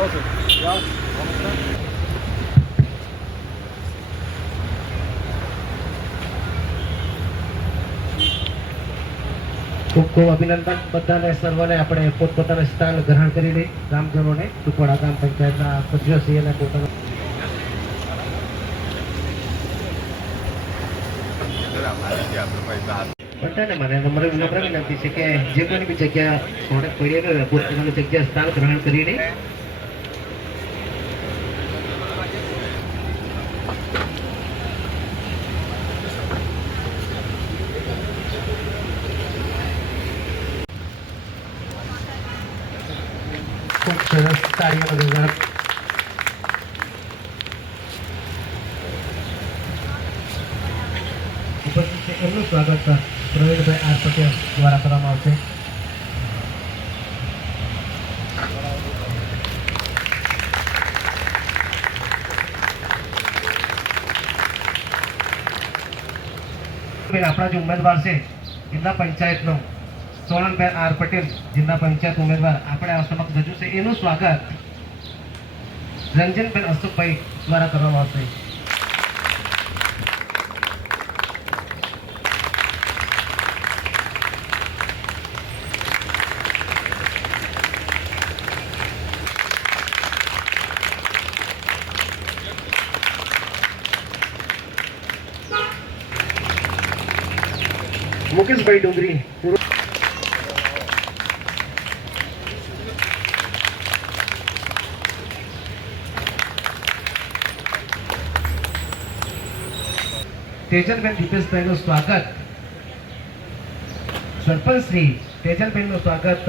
ખૂબ ખૂબ અભિનંદન બધાને સર્વને આપણે પોતપોતાના સ્થાન ગ્રહણ કરી લઈ ગ્રામજનોને ટુકવાડા ગ્રામ પંચાયતના સભ્યોશ્રી અને પોતાના બધાને મને નમ્ર વિનંતી છે કે જે કોઈની બી જગ્યા સોડક પડી હોય પોતપોતાની જગ્યા સ્થાન ગ્રહણ કરી લઈ ખૂબ સરસ કાર્યનો રિઝલ્ટ ઉપસ્થિત છે એમનું સ્વાગત પ્રવીણભાઈ આર પટેલ દ્વારા કરવામાં આવશે. આપણા જે ઉમેદવાર છે જિલ્લા પંચાયતનો સોનલબેન આર પટેલ જિલ્લા પંચાયત ઉમેદવાર આપણે આ સમક્ષ રજૂ છે એનું સ્વાગત રંજનબેન અશોકભાઈ દ્વારા કરવામાં આવશે. મુકેશભાઈ ડુંગરી તેજલબેન દીપેશભાઈનું સ્વાગત સરપંચ શ્રી તેજલબેનનું સ્વાગત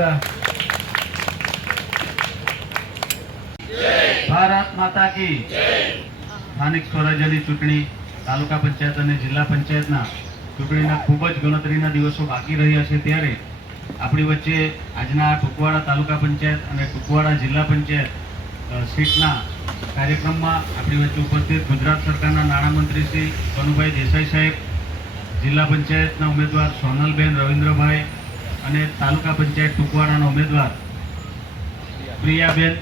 ભારત માતા કી સ્થાનિક સ્વરાજ્યની ચૂંટણી તાલુકા પંચાયત અને જિલ્લા પંચાયતના ચૂંટણીના ખૂબ જ ગણતરીના દિવસો બાકી રહ્યા છે ત્યારે આપણી વચ્ચે આજના ટુકવાડા તાલુકા પંચાયત અને ટુકવાડા જિલ્લા પંચાયત સીટના કાર્યક્રમમાં આપણી વચ્ચે ઉપસ્થિત ગુજરાત સરકારના નાણામંત્રી શ્રી કનુભાઈ દેસાઈ સાહેબ, જિલ્લા પંચાયતના ઉમેદવાર સોનલબેન રવિન્દ્રભાઈ અને તાલુકા પંચાયત ટુકવાડાના ઉમેદવાર પ્રિયાબેન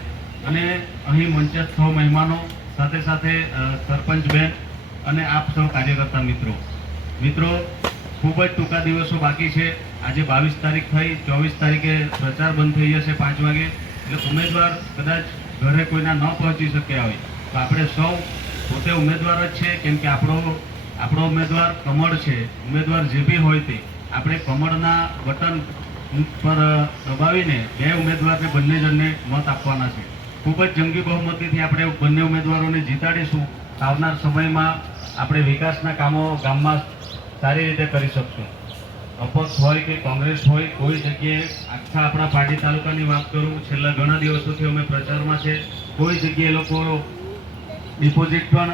અને અહીં મંચસ્થ મહેમાનો સાથે સાથે સરપંચબેન અને આપ સૌ કાર્યકર્તા મિત્રો ખૂબ જ ટૂંકા દિવસો બાકી છે. આજે 22 તારીખ થઈ, 24 તારીખે પ્રચાર બંધ થઈ જશે 5 વાગે. એટલે ઉમેદવાર કદાચ ઘરે કોઈના ન પહોંચી શક્યા હોય તો આપણે સૌ પોતે ઉમેદવાર જ છે, કેમ કે આપણો ઉમેદવાર કમળ છે. ઉમેદવાર જે બી હોય તે આપણે કમળના બટન પર દબાવીને બે ઉમેદવારને બંને જણને મત આપવાના છે. ખૂબ જ જંગી બહુમતીથી આપણે બંને ઉમેદવારોને જીતાડીશું. આવનાર સમયમાં આપણે વિકાસના કામો ગામમાં સારી રીતે કરી શકશું. અપક્ષ હોય કે કોંગ્રેસ હોય, કોઈ જગ્યાએ આખા આપણા પાટી તાલુકાની વાત કરું, છેલ્લા ઘણા દિવસોથી અમે પ્રચારમાં છે, કોઈ જગ્યાએ લોકો ડિપોઝિટ પણ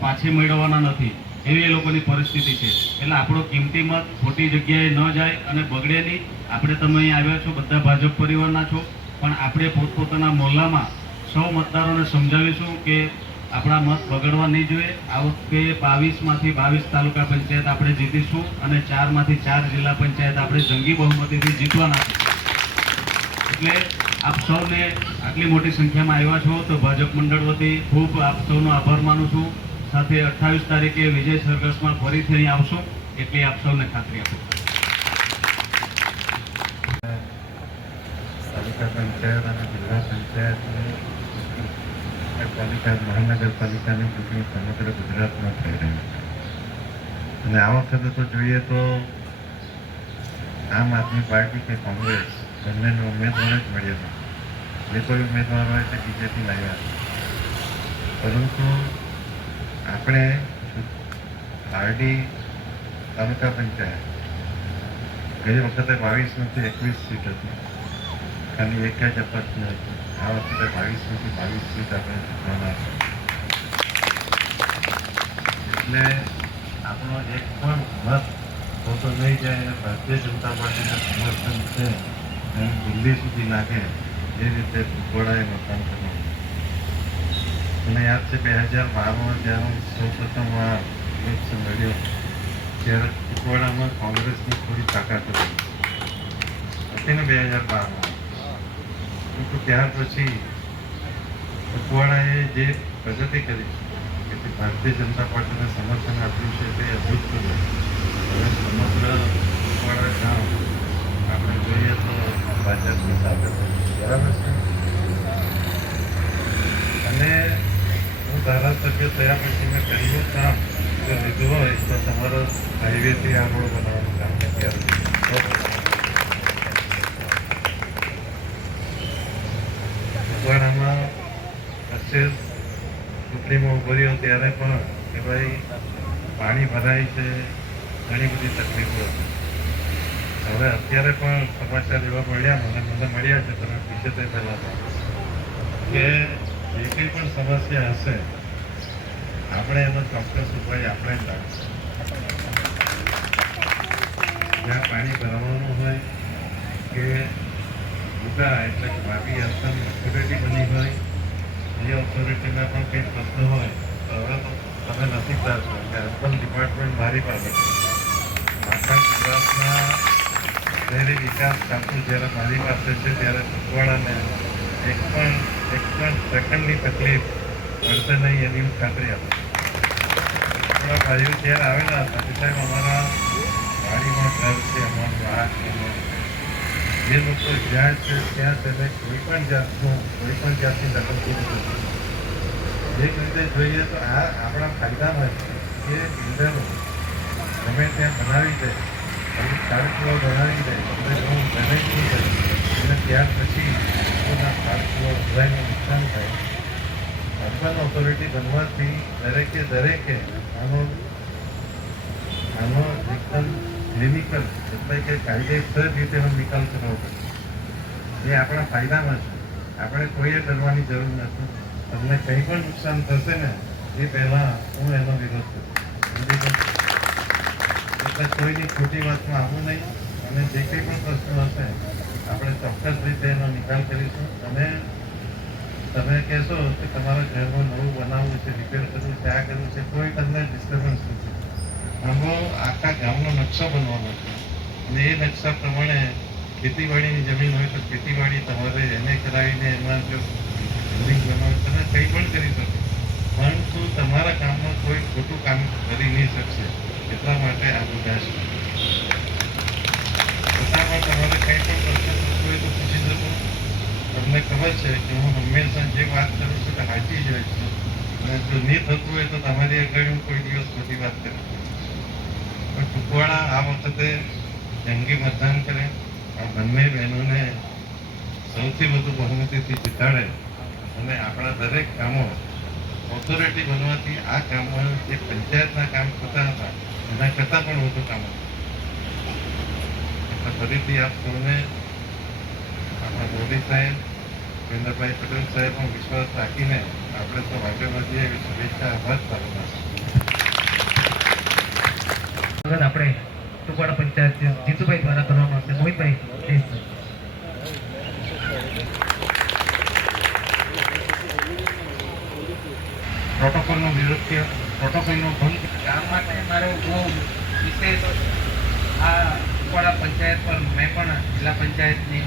પાછી મેળવવાના નથી એવી એ લોકોની પરિસ્થિતિ છે. એટલે આપણો કિંમતી મત ખોટી જગ્યાએ ન જાય અને બગડે નહીં. આપણે તમે અહીં આવ્યા છો, બધા ભાજપ પરિવારના છો, પણ આપણે પોતપોતાના મોહલ્લામાં સૌ મતદારોને સમજાવીશું કે આપણા મત બગડવા નહીં જોઈએ. આ વખતે 22માંથી 22 તાલુકા પંચાયત આપણે જીતીશું અને 4માંથી 4 જિલ્લા પંચાયત આપણે જંગી બહુમતીથી જીતવાના છે. એટલે આપ સૌને આટલી મોટી સંખ્યામાં આવ્યા છો તો ભાજપ મંડળ વતી ખૂબ આપ સૌનો આભાર માનું છું. સાથે 28 તારીખે વિજય સરઘસમાં ફરીથી અહીં આવશું એટલી આપ સૌને ખાતરી આપું. તાલુકા પંચાયત અને જિલ્લા પંચાયતની પાલિકા મહાનગરપાલિકાની ચૂંટણી સમગ્ર ગુજરાતમાં થઈ રહી છે અને આ વખતે તો જોઈએ તો આમ આદમી પાર્ટી કે કોંગ્રેસ બંનેનો ઉમેદવાર જ મળ્યો નથી. જે કોઈ ઉમેદવાર હોય તે બીજેપી લાવ્યા છે, પરંતુ આપણે પાર્ટી તાલુકા પંચાયત ગઈ વખતે 22માંથી 21 સીટ હતી, ખાલી એક જ અપક્ષ હતી. આ વખતે 22માંથી 22 સીટ આપણે જીતવાના છે. એટલે આપણો એક પણ મત ખોટો નહીં જાય અને ભારતીય જનતા પાર્ટીના સમર્થન છે અને દિલ્હી સુધી લાગે એ રીતે ટુકવાડાએ મતદાન કરવાનું. મને યાદ છે 2012માં જ્યારે સૌ પ્રથમ આ ઇલેક્શન લડ્યો ત્યારે ટુકવાડામાં કોંગ્રેસની થોડી તાકાત હતી ને 2012માં. પરંતુ ત્યાર પછી કુકવાડાએ જે પ્રગતિ કરી કે તે ભારતીય જનતા પાર્ટીને સમર્થન આપ્યું છે તે અભૂતપૂર્વ. હવે સમગ્ર કુકવાડા ગામ આપણે જોઈએ તો ભાજપની સાથે છે. બરાબર છે. અને હું ધારાસભ્ય થયા પછી મેં પહેલું કામ જો લીધું હોય તો તમારો હાઈવેથી આ રોડ બનાવવાનું કામ મેં ત્યારે કુકવાડામાં વચ્ચે ચૂંટણીમાં ઉભો રહ્યો ત્યારે પણ કે ભાઈ પાણી ભરાય છે, ઘણી બધી તકલીફો હતી. હવે અત્યારે પણ સમાચાર એવા મને મળ્યા છે તમે વિશે તે પહેલાં કે જે કંઈ પણ સમસ્યા હશે આપણે એનો ચોક્કસ ઉપાય આપણે જ લાગશે. જ્યાં પાણી ભરવાનું હોય કે ઉગા એટલે કે વાપી આસામ ઓથોરિટી બની હોય એ ઓથોરિટીના પણ કંઈ પ્રશ્ન હોય તો હવે તો તમે નસીબદાર છો કે અર્બન ડિપાર્ટમેન્ટ મારી પાસે છે. આખા ગુજરાતના શહેરી વિકાસ ખાતું જ્યારે મારી પાસે છે ત્યારે કુકવાડાને એક પણ સેકન્ડની તકલીફ પડશે નહીં એની હું ખાતરી આપું. થોડા ભાઈઓ ત્યારે આવેલા હતા કે સાહેબ અમારા વાડીમાં ઘર છે, અમારું આ છે. જે લોકો જ્યાં છે ત્યાં તેને કોઈ પણ જાતની દખલ પૂરી નથી. એક રીતે જોઈએ તો આ આપણા ફાયદામાં છે કે બિલ્ડરો ગમે ત્યાં બનાવી દે, ખાડકુઓ બનાવી દે, તમને ઘણું ડેમેજ નહીં થાય અને ત્યાર પછી લોકોના ખાડકુઓ બધાને નુકસાન થાય. અર્બન ઓથોરિટી બનવાથી દરેકે આનો એકદમ ક્લિનિકલ એટલે કે કાયદેસર રીતે નિકાલ કરવો પડે. એ આપણા ફાયદામાં છે. આપણે કોઈએ ડરવાની જરૂર નથી. તમને કંઈ પણ નુકસાન થશે ને એ પહેલાં હું એનો વિરોધ કરું. એટલે કોઈની ખોટી વાતમાં આવવું નહીં અને જે કંઈ પણ પ્રશ્ન હશે આપણે ચોક્કસ રીતે એનો નિકાલ કરીશું. અને તમે કહેશો કે તમારા ઘરમાં નવું બનાવવું છે, રિપેર કરવું છે, આ કરવું છે, કોઈ તમને ડિસ્ટર્બન્સ નથી. આમાં આખા ગામનો નકશો બનવાનો છે અને એ નકશા પ્રમાણે ખેતીવાડીની જમીન હોય તો ખેતીવાડી તમારે એને કરાવીને એમાં જો બિલ્ડિંગ બનાવે તમે કંઈ પણ કરી શકો, પરંતુ તમારા કામમાં કોઈ ખોટું કામ કરી નહીં શકશે. એટલા માટે આ બધા છે. છતાં પણ તમારે કંઈ પણ પ્રશ્ન પૂછવો હોય તો પૂછી શકો. તમને ખબર છે કે હું હંમેશા જે વાત કરું છું તે સાચી જ હોય છે અને જો નહીં થતું હોય તો તમારી આગળ હું કોઈ દિવસ ખોટી વાત કરું છું. પણ કુકવાડા આ વખતે જંગી મતદાન કરે, આ બંને બહેનોને સૌથી વધુ બહુમતીથી જીતાડે અને આપણા દરેક કામો ઓથોરિટી બનવાથી આ કામો જે પંચાયતના કામ થતા હતા એના કરતાં પણ વધુ કામો. એટલે ફરીથી આપ સૌને આપણા મોદી સાહેબ, ભૂપેન્દ્રભાઈ પટેલ સાહેબ પણ વિશ્વાસ રાખીને આપણે તો ભાજપમાં જઈએ એવી શુભેચ્છા આભાર પાડવા. આપણે કુકવાડા પંચાયત જીતુભાઈ દ્વારા કરવામાં આવશે. મોહિતભાઈ પ્લીઝ. પ્રોટોકોલનો ભંગ ગામ માટે મારો બહુ વિશેષ આ કુકવાડા પંચાયત પર મેં પણ જિલ્લા પંચાયતની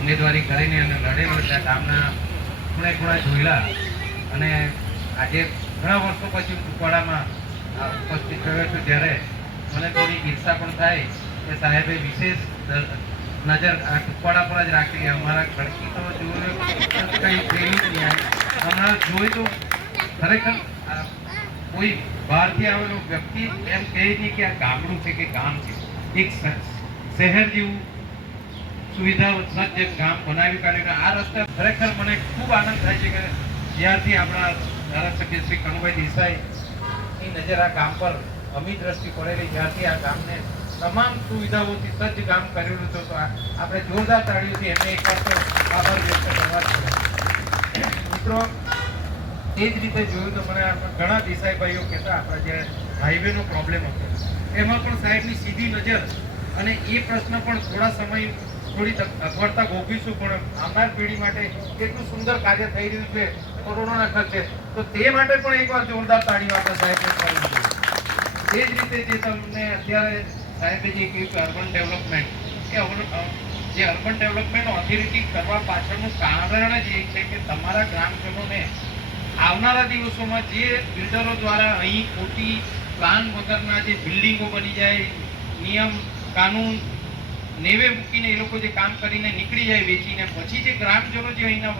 ઉમેદવારી કરીને અને લડેલો છે. ગામના ખૂણે જોયેલા અને આજે ઘણા વર્ષો પછી કુકવાડામાં ઉપસ્થિત થયો છું ત્યારે મને થોડી ઈર્ષા પણ થાય કે સાહેબે વિશેષ નજર આ કુકવાડા પર જ રાખી. અમારા ખડકી તો જોયું કંઈ થયેલું જ નહીં. હમણાં જોઈ તો ખરેખર કોઈ બહારથી આવેલો વ્યક્તિ એમ કહે નહીં કે આ ગામડું છે કે ગામ છે. એક શહેર જેવું સુવિધા સજ્જ ગામ બનાવી કાઢ્યું. આ રસ્તા ખરેખર મને ખૂબ આનંદ થાય છે કે જ્યારથી આપણા ધારાસભ્ય શ્રી કનુભાઈ દેસાઈની નજર આ ગામ પર અમી દ્રષ્ટિ પડેલી, જ્યારથી આ ગામને તમામ સુવિધાઓથી સજ્જ ગામ કરેલું હતું તો આપણે જોરદાર તાળીઓથી એમને એક વાર તો આભાર વ્યક્ત કરવા જ પડે. મિત્રો એ જ રીતે જોયું તો મને ઘણા દેસાઈભાઈઓ કહેતા આપણા જે હાઈવેનો પ્રોબ્લેમ હતો એમાં પણ સાહેબની સીધી નજર અને એ પ્રશ્ન પણ થોડા સમય થોડી અગવડતા ભોગવીશું પણ આવનાર પેઢી માટે કેટલું સુંદર કાર્ય થઈ રહ્યું છે કરોડોના ખર્ચે, તો તે માટે પણ એકવાર જોરદાર તાળીઓ આપણે સાહેબને કરવી જોઈએ. એ જ રીતે જે તમને અત્યારે સાહેબે જે કહ્યું કે અર્બન ડેવલપમેન્ટ એ જે અર્બન ડેવલપમેન્ટ ઓથોરિટી કરવા પાછળનું કારણ જ એ છે કે તમારા ગ્રામજનોને આવનારા દિવસોમાં જે બિલ્ડરો દ્વારા અહીં ખોટી પ્લાન વગરના જે બિલ્ડિંગો બની જાય, નિયમ કાનૂન નેવે મૂકીને એ લોકો જે કામ કરીને નીકળી જાય વેચીને, પછી જે ગ્રામજનો જે અહીંના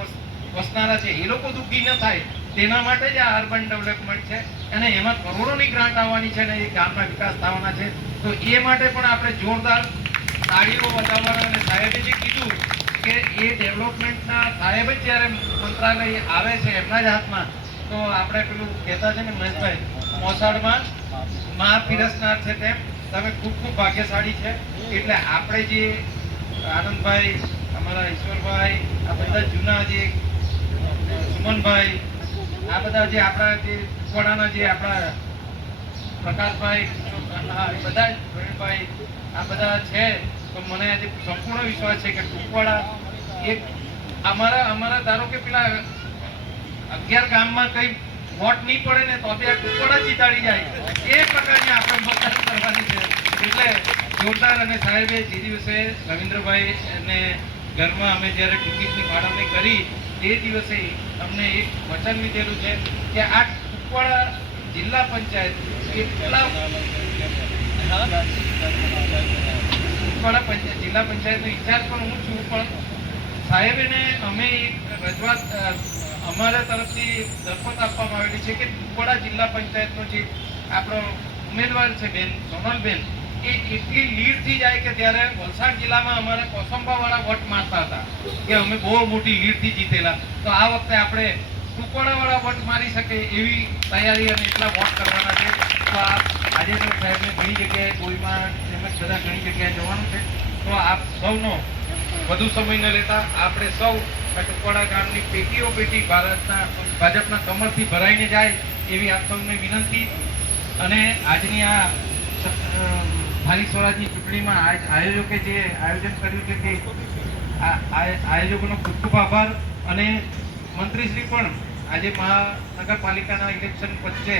વસનારા છે એ લોકો દુઃખી ન થાય તેના માટે જ આ અર્બન ડેવલપમેન્ટ છે અને એમાં કરોડોની ગ્રાન્ટ આવવાની છે અને એ ગામના વિકાસ થવાના છે. તો એ માટે પણ આપણે જોરદાર તાળીઓ બજાવવાના. અને સાહેબે જે કીધું કે એ ડેવલપમેન્ટના સાહેબ જ જ્યારે મંત્રાલય આવે છે એમના જ હાથમાં, તો આપણે પેલું કહેતા છે ને મહેશભાઈ, મોસાળમાં માં પીરસનાર છે તેમ તમે ખૂબ ખૂબ ભાગ્યશાળી છે. એટલે આપણે જે આનંદભાઈ, અમારા ઈશ્વરભાઈ, આ બધા જૂના જે સુમનભાઈ, આ બધા જે આપણા જે કુકવાડાના જે આપણા પ્રકાશભાઈ, બધા પ્રવીણભાઈ, આ બધા છે, તો મને આજે સંપૂર્ણ વિશ્વાસ છે કે કુકવાડા એક અમારા ધારો કે પેલા 11 ગામમાં કઈ વોટ નહીં પડે ને તો બી આ કુકવાડા જીતાડી જાય એ પ્રકારની આપણે મતદાન કરવાની છે. એટલે જોરદાર. અને સાહેબે જે દિવસે રવિન્દ્રભાઈ અને ઘરમાં અમે જ્યારે ટિકિટની ફાળવણી કરી એ દિવસે અમને એક વચન લીધેલું છે કે આ કુકવાડા જિલ્લા પંચાયત કેટલા કુકવાડા જિલ્લા પંચાયતનો ઇન્ચાર્જ પણ હું છું, પણ સાહેબને અમે એક રજૂઆત અમારા તરફથી દરખાસ્ત આપવામાં આવેલી છે કે કુકવાડા જિલ્લા પંચાયતનો જે આપણો ઉમેદવાર છે બેન સોનલબેન, એ એટલી લીડથી જાય કે ત્યારે વલસાડ જિલ્લામાં અમારે કોસંબાવાળા વોટ મારતા હતા કે અમે બહુ મોટી લીડથી જીતેલા. તો આ વખતે આપણે કુકવાડાવાળા વોટ મારી શકે એવી તૈયારી અને એટલા વોટ કરવાના છે. તો આજે તો સાહેબને ઘણી જગ્યાએ કોઈમાં તેમજ બધા ઘણી જગ્યાએ જવાનું છે. તો આપ સૌનો વધુ સમય ન લેતા આપણે સૌ કુકવાડા ગામની પેટીઓ પેટી ભાજપના કમરથી ભરાઈને જાય એવી આપ સૌને વિનંતી. અને આજની આ સ્થાનિક સ્વરાજની ચૂંટણીમાં આયોજકે જે આયોજન કર્યું છે તે આયોજકોનો ખૂબ ખૂબ આભાર. અને મંત્રીશ્રી પણ આજે મહાનગરપાલિકાના ઇલેક્શન વચ્ચે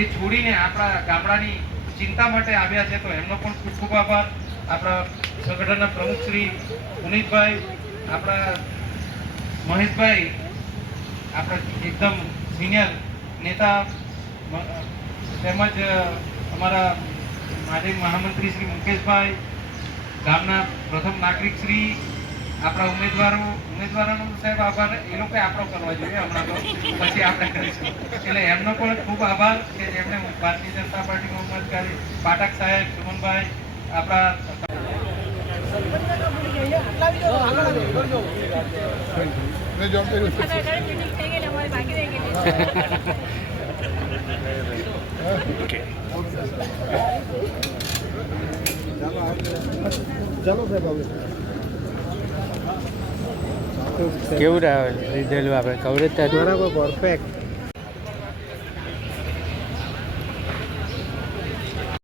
એ છોડીને આપણા ગામડાની ચિંતા માટે આવ્યા છે, તો એમનો પણ ખૂબ ખૂબ આભાર. આપણા સંગઠનના પ્રમુખ શ્રી પુનિતભાઈ, આપણા મહેશભાઈ, આપણા એકદમ સિનિયર નેતા, તેમજ અમારા માજી મહામંત્રી શ્રી મુકેશભાઈ, ગામના પ્રથમ નાગરિક શ્રી, આપણા ઉમેદવારોનો સાહેબ આભાર એ લોકો આપણો કરવા જોઈએ હમણાં, તો પછી આપણે કરીશું. એટલે એમનો પણ ખૂબ આભાર કે જેમણે ભારતીય જનતા પાર્ટીમાં ઉમેદ કરી. પાઠક સાહેબ, સુમનભાઈ, આપણા કેવું લીધેલું આપણે કવરેજ બરાબર પરફેક્ટ.